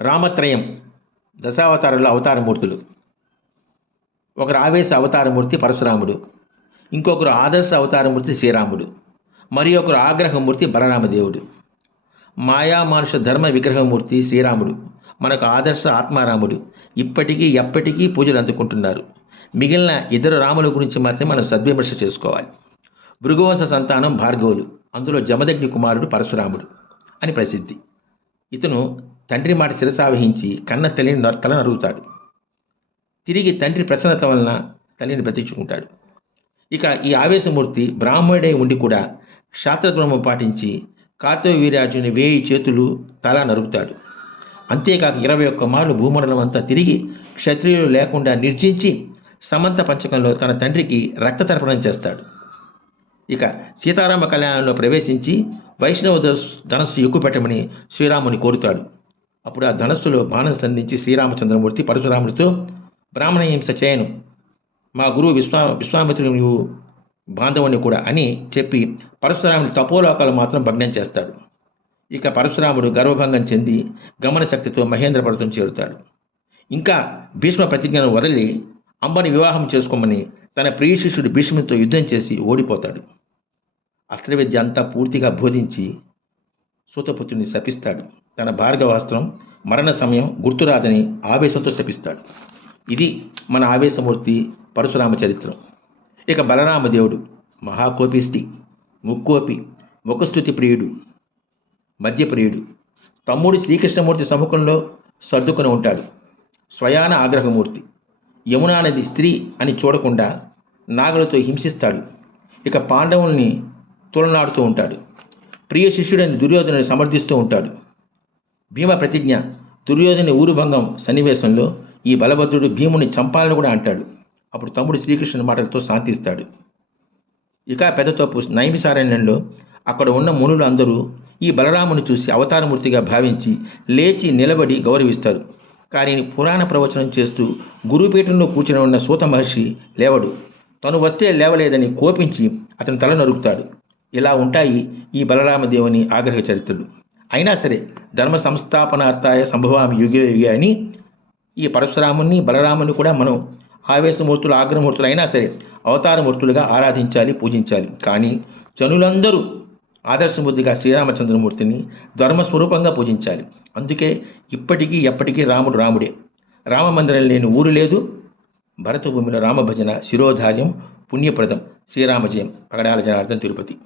రామత్రయం దశావతారంలో అవతారమూర్తులు. ఒకరు ఆవేశ అవతారమూర్తి పరశురాముడు ఇంకొకరు ఆదర్శ అవతారమూర్తి శ్రీరాముడు మరి ఒకరు ఆగ్రహమూర్తి బలరామదేవుడు. మాయామానుష ధర్మ విగ్రహమూర్తి శ్రీరాముడు మనకు ఆదర్శ ఆత్మారాముడు ఇప్పటికీ ఎప్పటికీ పూజలు అందుకుంటున్నారు. మిగిలిన ఇద్దరు రాముల గురించి మాత్రమే మనం సద్విమర్శ చేసుకోవాలి. భృగువంశ సంతానం భార్గవులు అందులో జమదగ్ని కుమారుడు పరశురాముడు అని ప్రసిద్ధి. ఇతను తండ్రి మాట శిరసావహించి కన్న తల్లిని నర- తల నరుగుతాడు తిరిగి తండ్రి ప్రసన్నత వలన తల్లిని బ్రతించుకుంటాడు ఇక ఈ ఆవేశమూర్తి బ్రాహ్మణుడై ఉండి కూడా క్షాత్రధర్మం పాటించి కార్తవ వీరాజుని వేయి చేతులు తల నరుగుతాడు అంతేకాక ఇరవై ఒక్క మార్లు భూమండలం అంతా తిరిగి క్షత్రియులు లేకుండా నిర్జించి సమంత పంచకంలో తన తండ్రికి రక్త తర్పణం చేస్తాడు. ఇక సీతారామ కళ్యాణంలో ప్రవేశించి వైష్ణవ ధనస్సు- ధనస్సు ఎక్కువ పెట్టమని శ్రీరాముని కోరుతాడు. అప్పుడు ఆ ధనస్సులో బాణం సంధించి శ్రీరామచంద్రమూర్తి పరశురాముడితో బ్రాహ్మణ హింస చేయను. మా గురువు విశ్వా విశ్వామిత్రుడు నువ్వు బాంధవుని కూడా అని చెప్పి పరశురాముడి తపోలోకాలు మాత్రం భగ్నం చేస్తాడు. ఇక పరశురాముడు గర్వభంగం చెంది గమన శక్తితో మహేంద్ర పర్వతం చేరుతాడు. ఇంకా భీష్మ ప్రతిజ్ఞను వదిలి అంబని వివాహం చేసుకోమని తన ప్రియ శిష్యుడు భీష్ముడితో యుద్ధం చేసి ఓడిపోతాడు. అస్త్ర విద్య అంతా పూర్తిగా బోధించి సూతపుత్రుని శపిస్తాడు. తన భార్గవాస్త్రం మరణ సమయం గుర్తురాదని ఆవేశంతో శపిస్తాడు. ఇది మన ఆవేశమూర్తి పరశురామ చరిత్రం. ఇక బలరామదేవుడు మహాకోపిష్టి ముక్కోపి ముఖస్థుతి ప్రియుడు మధ్యప్రియుడు. తమ్ముడు శ్రీకృష్ణమూర్తి సముఖంలో సర్దుకుని ఉంటాడు. స్వయాన ఆగ్రహమూర్తి. యమునా నది స్త్రీ అని చూడకుండా నాగలతో హింసిస్తాడు. ఇక పాండవుల్ని తులనాడుతూ ఉంటాడు. ప్రియ శిష్యుడని దుర్యోధనుని సమర్థిస్తూ ఉంటాడు. భీమ ప్రతిజ్ఞ దుర్యోధని ఊరుభంగం సన్నివేశంలో ఈ బలభద్రుడు భీముని చంపాలని కూడా అంటాడు. అప్పుడు తమ్ముడు శ్రీకృష్ణుని మాటలతో శాంతిస్తాడు. ఇక పెద్దతోపు నైమిసారణ్యంలో అక్కడ ఉన్న మునులు అందరూ ఈ బలరాముని చూసి అవతారమూర్తిగా భావించి లేచి నిలబడి గౌరవిస్తారు. కానీ పురాణ ప్రవచనం చేస్తూ గురుపీఠంలో కూర్చుని ఉన్న సూత మహర్షి లేవడు. తను వస్తే లేవలేదని కోపించి అతని తల నరుకుతాడు. ఇలా ఉంటాయి ఈ బలరామదేవుని ఆగ్రహ చరిత్రలు. అయినా సరే ధర్మ సంస్థాపనార్థాయ సంభవామి యుగే యుగే అని ఈ పరశురాముని బలరాముని కూడా మనం ఆవేశమూర్తులు ఆగ్రహమూర్తులు అయినా సరే అవతారమూర్తులుగా ఆరాధించాలి పూజించాలి. కానీ జనులందరూ ఆదర్శమూర్తిగా శ్రీరామచంద్రమూర్తిని ధర్మస్వరూపంగా పూజించాలి. అందుకే ఇప్పటికీ ఎప్పటికీ రాముడు రాముడే. రామమందిరం లేని ఊరు లేదు. భరతభూమిలో రామభజన శిరోధార్యం పుణ్యప్రదం. శ్రీరామజయం పగడాల జనార్దన్ తిరుపతి.